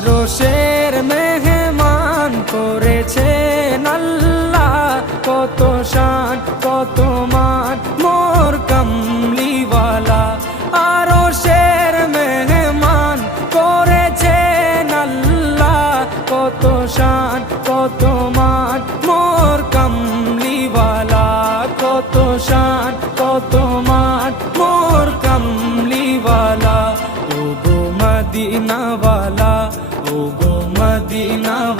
আরশের মেহমান করেছেন আল্লাহ, কত শান কত মান মোর কামলিওয়ালা। আরশের মেহমান করেছেন আল্লাহ, কত শান কত মান মোর কামলিওয়ালা, কত শান কত মান মোর কামলিওয়ালা। ও গো মদিনাওয়ালা, ও গো মদিনাওয়ালা।